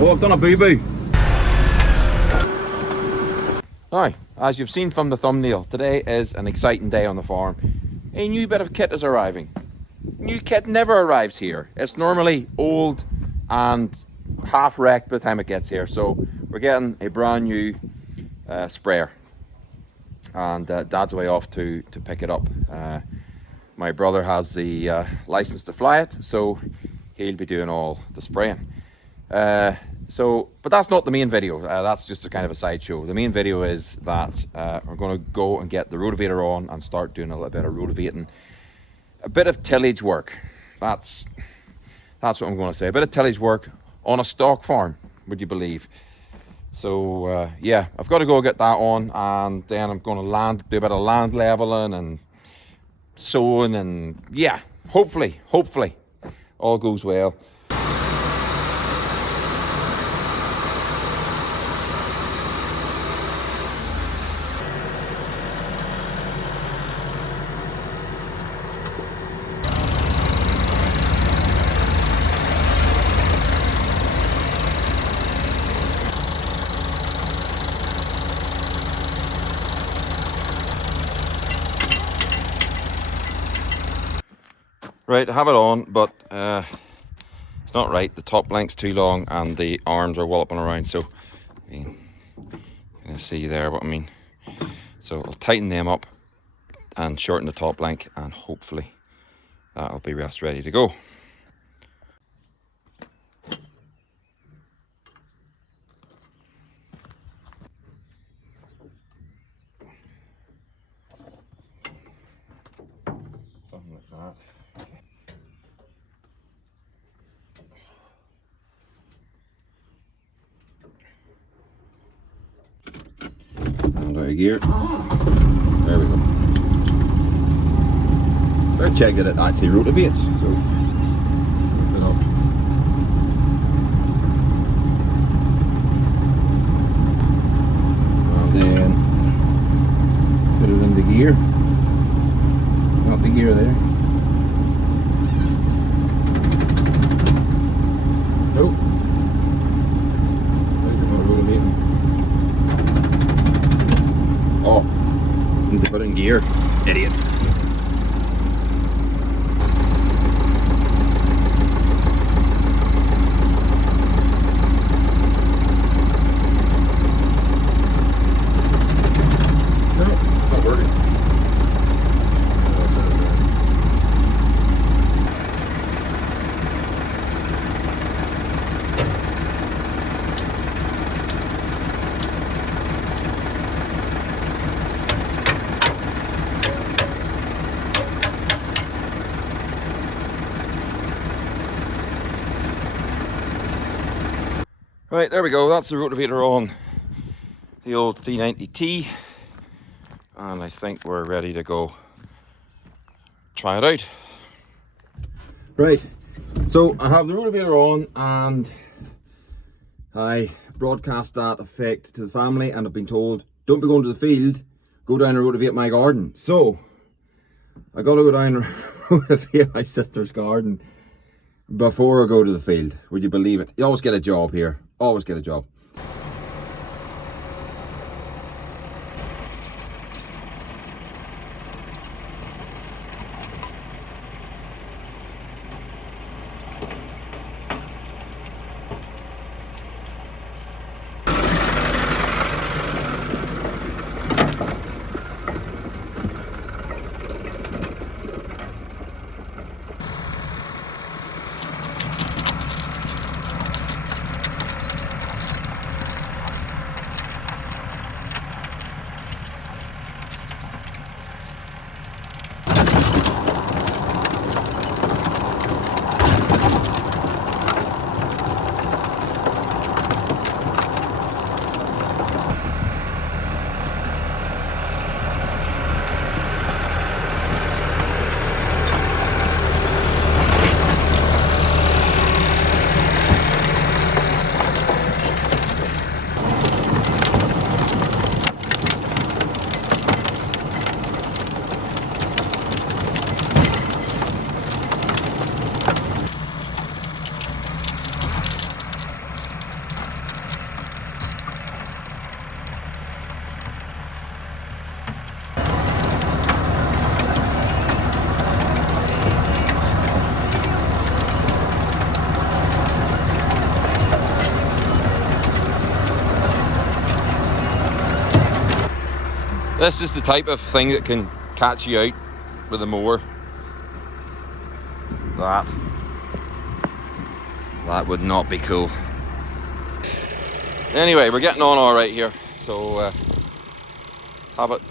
Oh, I've done a boo-boo. Now, as you've seen from the thumbnail, today is an exciting day on the farm. A new bit of kit is arriving. New kit never arrives here. It's normally old and half wrecked by the time it gets here. So we're getting a brand new sprayer. And Dad's way off to pick it up. My brother has the license to fly it, so he'll be doing all the spraying. But that's not the main video. That's just a kind of a sideshow. The main video is that we're going to go and get the rotivator on and start doing a little bit of rotivating, a bit of tillage work. That's what I'm going to say. A bit of tillage work on a stock farm, would you believe? So yeah, I've got to go get that on, and then I'm going to do a bit of land leveling and sowing, and yeah, hopefully all goes well. Right, I have it on, but it's not right. The top length's too long and the arms are walloping around, so you can see there what I mean. So I'll tighten them up and shorten the top length, and hopefully that'll be rest ready to go. Something like that. And out of gear. There we go. Better check that it actually rotivates. So lift it up. And then put it into gear. Not the gear there. Nope. Not rotating. Oh, need to put it in gear. Idiot. No, it's not working. Right, there we go. That's the rotivator on the old 390T, and I think we're ready to go try it out. Right, so I have the rotivator on, and I broadcast that effect to the family, and I've been told, don't be going to the field, go down and rotivate my garden. So I gotta go down and rotivate my sister's garden before I go to the field. Would you believe it? You always get a job here. Always get a job. This is the type of thing that can catch you out with a mower. That would not be cool. Anyway, we're getting on all right here. So have it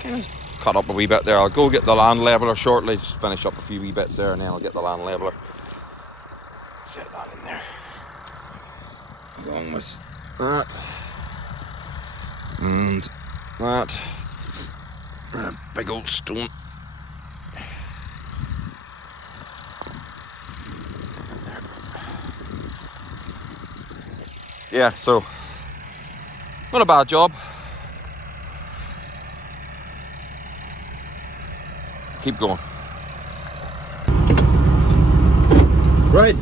kind of cut up a wee bit there. I'll go get the land leveler shortly, just finish up a few wee bits there, and then I'll get the land leveler. Set that in there. Along with that. And that. And a big old stone. Yeah, so not a bad job. Keep going. Right,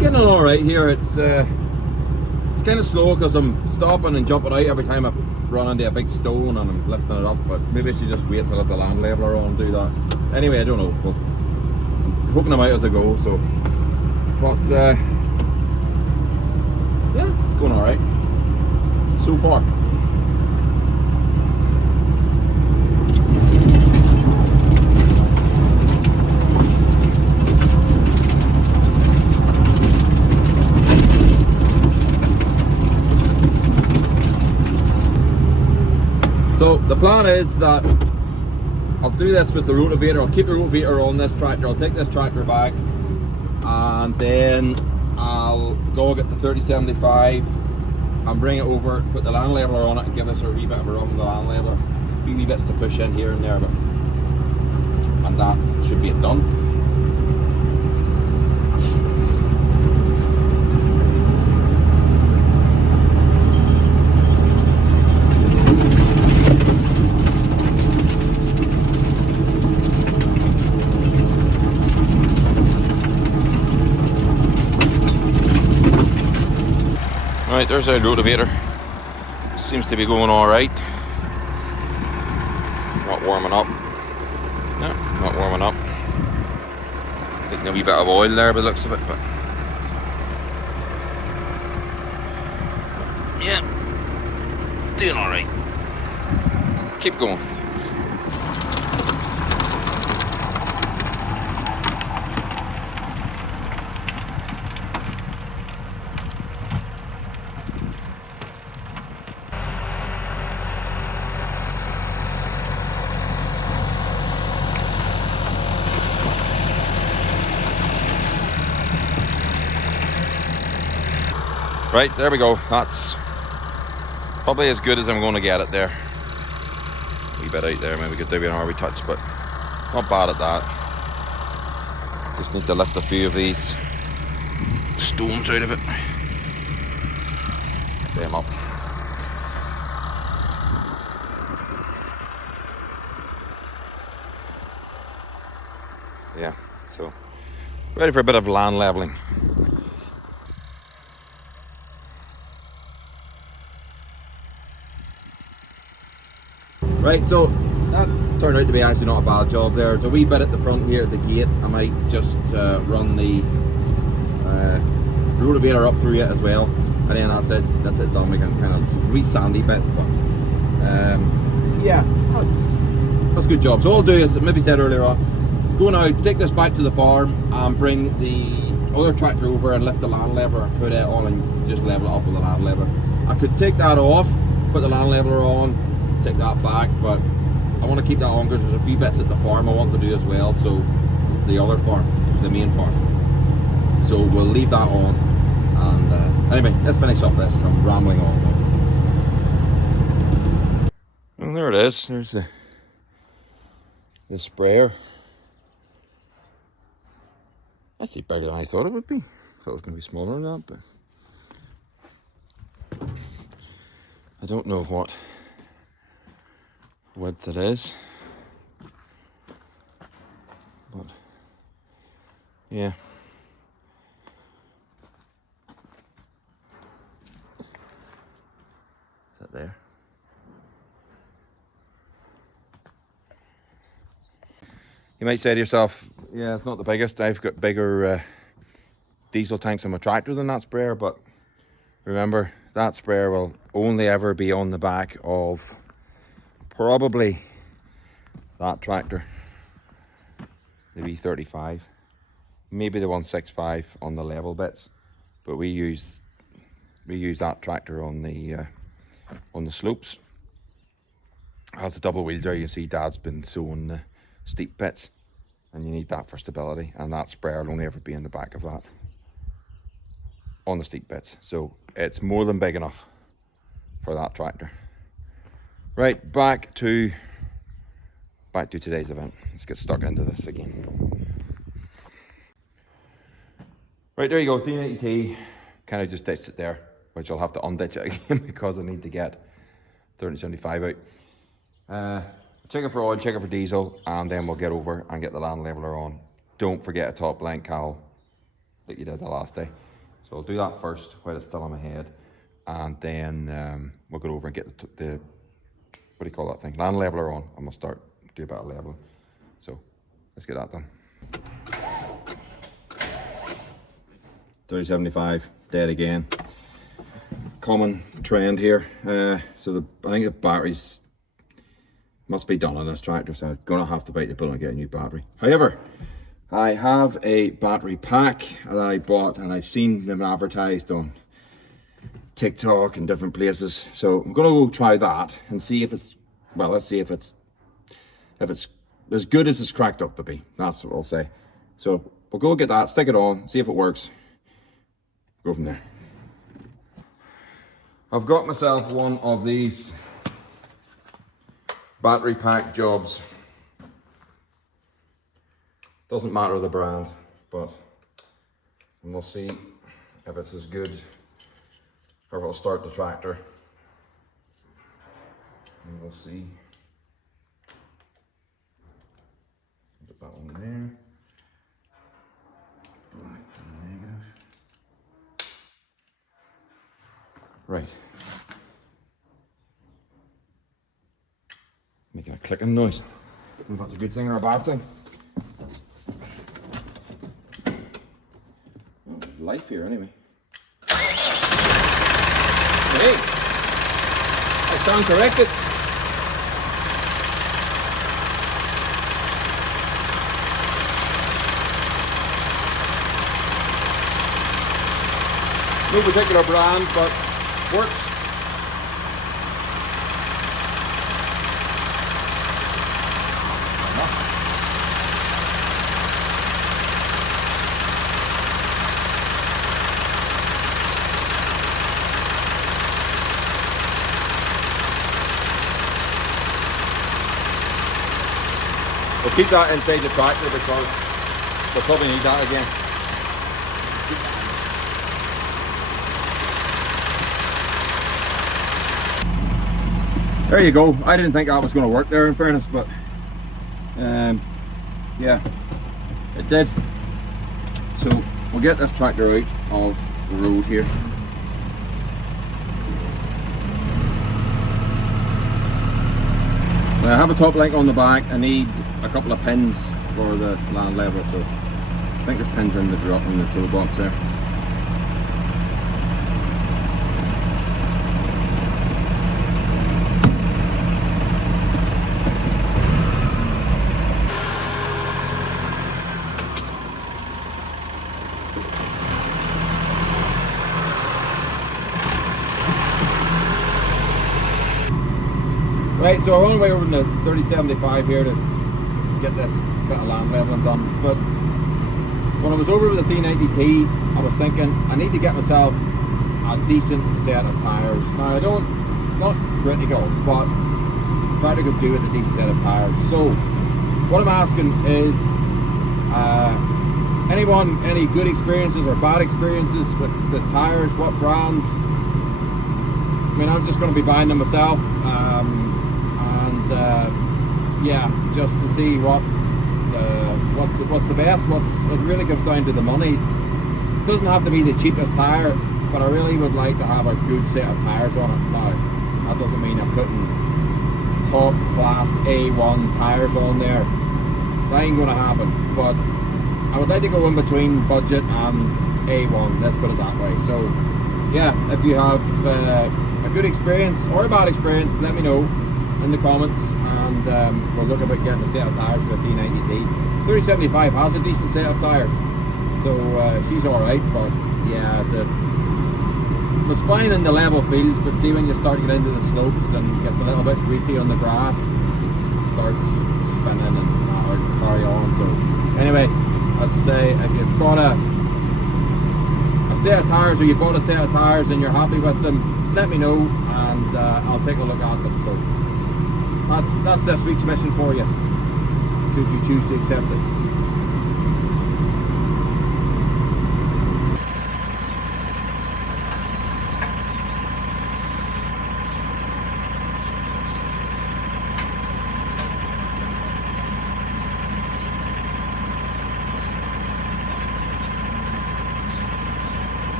getting on all right here. It's kind of slow because I'm stopping and jumping out every time I run into a big stone and I'm lifting it up. But maybe I should just wait till I let the land leveler on and do that. Anyway, I don't know. But I'm hooking them out as I go. So, but yeah, it's going all right so far. So the plan is that I'll do this with the rotivator. I'll keep the rotivator on this tractor. I'll take this tractor back and then I'll go get the 3075 and bring it over, put the land leveler on it and give us a wee bit of a run with the land leveler. A few wee bits to push in here and there, but and that should be it done. Right, there's our rotivator. Seems to be going all right. Not warming up. No, not warming up. Getting a wee bit of oil there by the looks of it, but yeah, doing all right. Keep going. Right, there we go. That's probably as good as I'm going to get it there. A wee bit out there, maybe we could do an RV touch, but not bad at that. Just need to lift a few of these stones out of it. Get them up. Yeah, so ready for a bit of land leveling. Right, so that turned out to be actually not a bad job there. There's a wee bit at the front here at the gate. I might just run the rotivator up through it as well, and then that's it done. We can kind of a wee sandy bit, but yeah, that's a good job. So all I'll do is, maybe said earlier on, go now, take this back to the farm and bring the other tractor over and lift the land leveler and put it on and just level it up with the land leveler. I could take that off, put the land leveler on, take that back, but I want to keep that on because there's a few bits at the farm I want to do as well. So the other farm, the main farm, so we'll leave that on. And anyway, let's finish up this. I'm rambling on. And there it is. There's the sprayer. That's bigger than I thought it would be. Thought it was going to be smaller than that, but I don't know what width it is, but yeah, is that there? You might say to yourself, yeah, it's not the biggest. I've got bigger diesel tanks on my tractor than that sprayer, but remember, that sprayer will only ever be on the back of probably that tractor, the V35, maybe the 165 on the level bits, but we use that tractor on the slopes. It has the double wheels there. You see Dad's been sewing the steep bits, and you need that for stability, and that sprayer will only ever be in the back of that on the steep bits, so it's more than big enough for that tractor. Right, back to today's event. Let's get stuck into this again. Right, there you go, 390T. Kind of just ditched it there, which I'll have to unditch it again because I need to get 3075 out. Check it for oil, check it for diesel, and then we'll get over and get the land leveler on. Don't forget a top blank cowl that you did the last day. So I'll do that first while it's still on my head, and then we'll go over and get the what do you call that thing? Land leveler on, and we'll start do a bit of leveling. So let's get that done. 3075, dead again. Common trend here. So I think the batteries must be done on this tractor, so I'm gonna have to bite the bullet and get a new battery. However, I have a battery pack that I bought, and I've seen them advertised on TikTok and different places. So I'm gonna go try that and see if it's, well, let's see if it's as good as it's cracked up to be. That's what I'll say. So we'll go get that, stick it on, see if it works. Go from there. I've got myself one of these battery pack jobs. Doesn't matter the brand, but we'll see if it's as good, or if it'll start the tractor. And we'll see. Put that one there. Black to the negative. Right. Making a clicking noise. I don't know if that's a good thing or a bad thing. Life here anyway. Hey, I stand corrected. No particular brand, but works. We'll keep that inside the tractor because we'll probably need that again. There you go. I didn't think that was going to work there, in fairness, but yeah, it did. So we'll get this tractor out of the road here. I have a top link on the back. I need a couple of pins for the land level, so I think there's pins in the drop in the toolbox there. Right, so I'm on the way over to the 3075 here to get this bit of land leveling done. But when I was over with the 390T, I was thinking I need to get myself a decent set of tyres. Now I don't, not critical, but try to go do with a decent set of tyres. So what I'm asking is, anyone, any good experiences or bad experiences with tyres? What brands? I mean, I'm just going to be buying them myself. Yeah, just to see what's the best. It really comes down to the money. It doesn't have to be the cheapest tire, but I really would like to have a good set of tires on it. Now, that doesn't mean I'm putting top class A1 tires on there. That ain't gonna happen. But I would like to go in between budget and A1. Let's put it that way. So yeah, if you have a good experience or a bad experience, let me know in the comments, and we'll look about getting a set of tyres for a D90T. 3075 has a decent set of tyres, so she's alright, but yeah, it was fine in the level fields, but see when you start to get into the slopes and it gets a little bit greasy on the grass, it starts spinning and hard to carry on. So anyway, as I say, if you've got a set of tyres, or you bought a set of tyres and you're happy with them, let me know, and I'll take a look at them. So that's this week's mission for you, should you choose to accept it.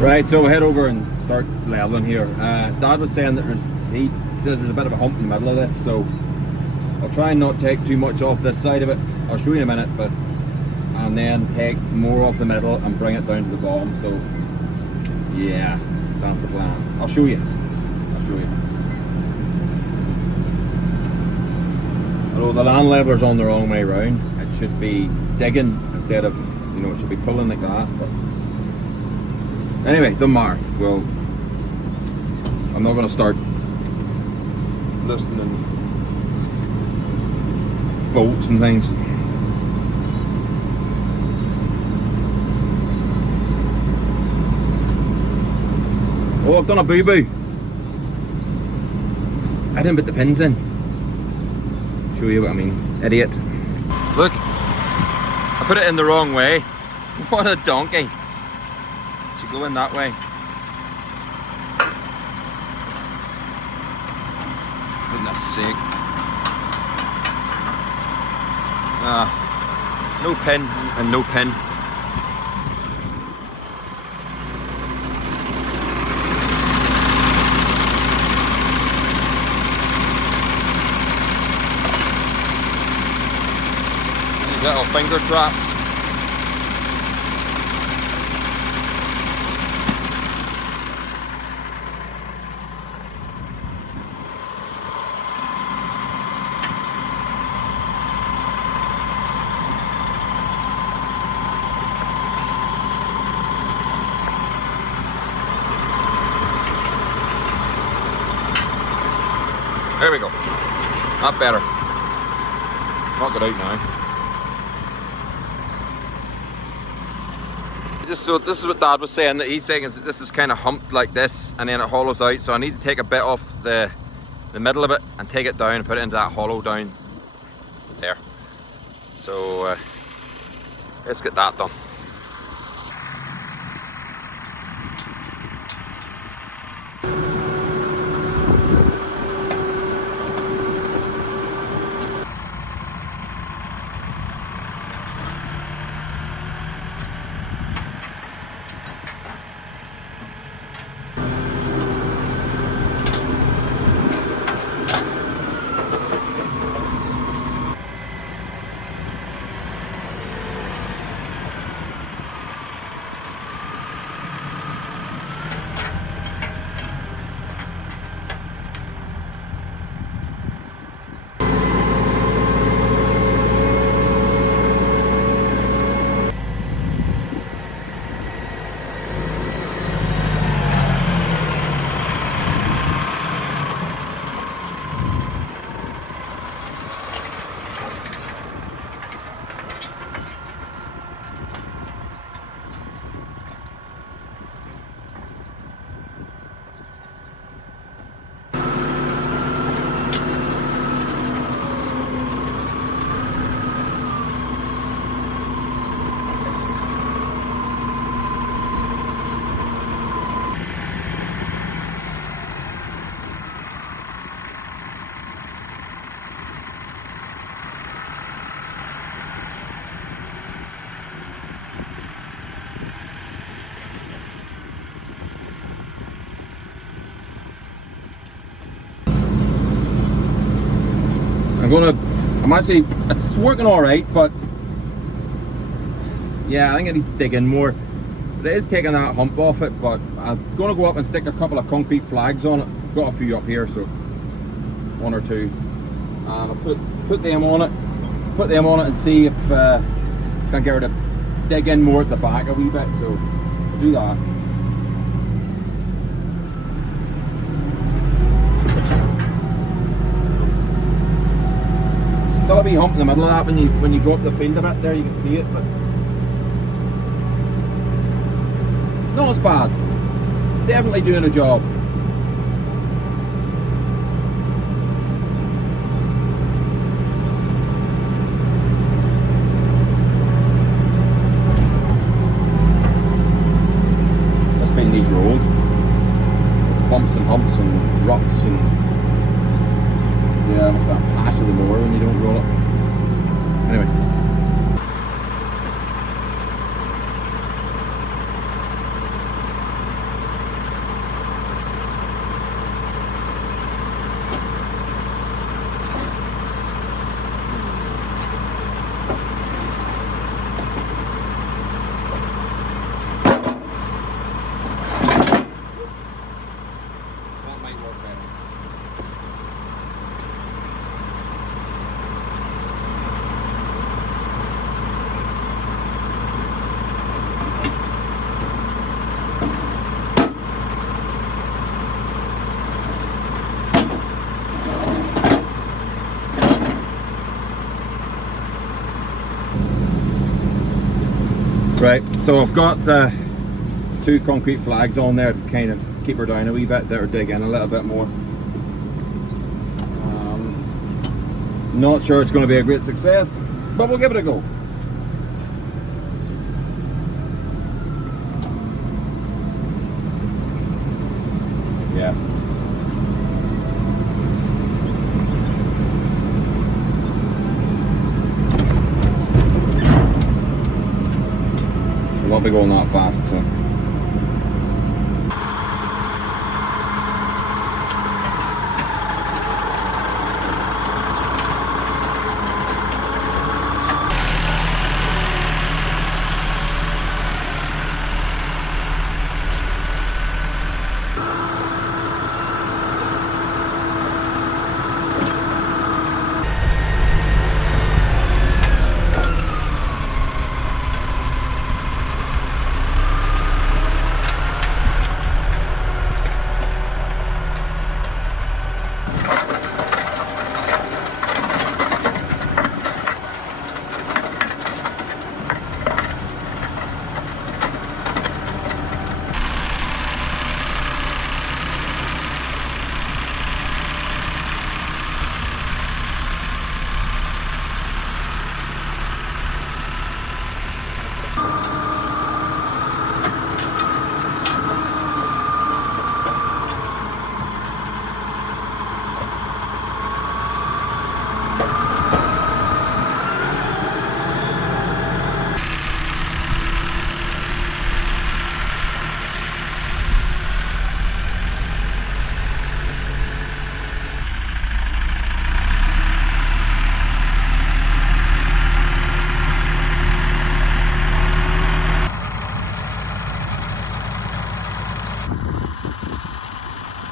Right, so we'll head over and start leveling here. Dad was saying that he says there's a bit of a hump in the middle of this, so I'll try and not take too much off this side of it. I'll show you in a minute, and then take more off the middle and bring it down to the bottom. So yeah, that's the plan. I'll show you. Although the land leveler's on the wrong way round, it should be digging instead of, you know, it should be pulling like that. But anyway, doesn't matter. Well, I'm not going to start loosening bolts and things. Oh, I've done a boo-boo. I didn't put the pins in. Show you what I mean, idiot. Look, I put it in the wrong way. What a donkey. Should go in that way. Goodness sake. No pin and no pin. These little finger traps. There we go. Not better. Knock it out now. So this is what Dad was saying, that he's saying is that this is kind of humped like this and then it hollows out, so I need to take a bit off the middle of it and take it down and put it into that hollow down there. So let's get that done. it's working all right, but yeah, I think it needs to dig in more. But it is taking that hump off it, but I'm gonna go up and stick a couple of concrete flags on it. I've got a few up here, so one or two. And I'll put them on it, and see if I can get her to dig in more at the back a wee bit, so I'll do that. Still a wee hump in the middle of that when you go up the field a bit there, you can see it, but not as bad. Definitely doing a job. This field needs rolled. Bumps and humps and ruts and yeah, makes that pass of the mower when you don't roll it. Anyway. That might work better. Right, so I've got two concrete flags on there to kind of keep her down a wee bit, let her dig in a little bit more. Not sure it's going to be a great success, but we'll give it a go. Yeah. It won't be going that fast, so.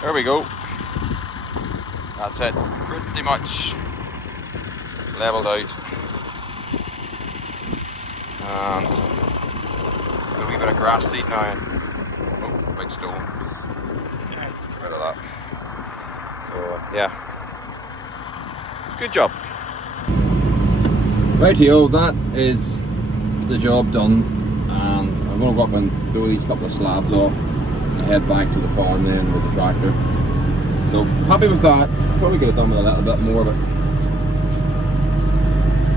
There we go. That's it. Pretty much leveled out. And a wee bit of grass seed now. And, oh, big stone. Get rid of that. So, yeah. Good job. Rightio, that is the job done. And I'm going to go up and throw these couple of slabs off. Head back to the farm then with the tractor. So happy with that. Probably could have done with a little bit more, but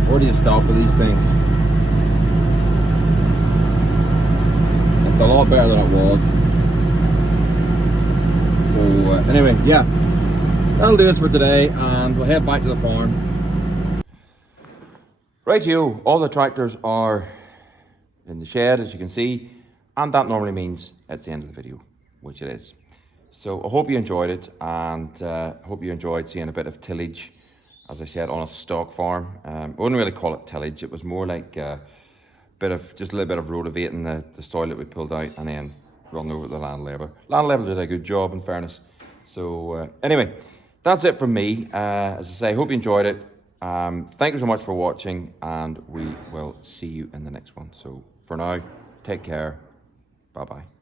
where do you stop with these things? It's a lot better than it was. So anyway, yeah, that'll do us for today, and we'll head back to the farm. Rightio, all the tractors are in the shed, as you can see, and that normally means it's the end of the video, which it is. So I hope you enjoyed it, and hope you enjoyed seeing a bit of tillage as I said, on a stock farm. I wouldn't really call it tillage. It was more like just a little bit of rotivating the soil that we pulled out and then run over the land leveler. Land leveler did a good job, in fairness. So anyway, that's it from me. As I say, hope you enjoyed it. Thank you so much for watching, and we will see you in the next one. So for now, take care. Bye-bye.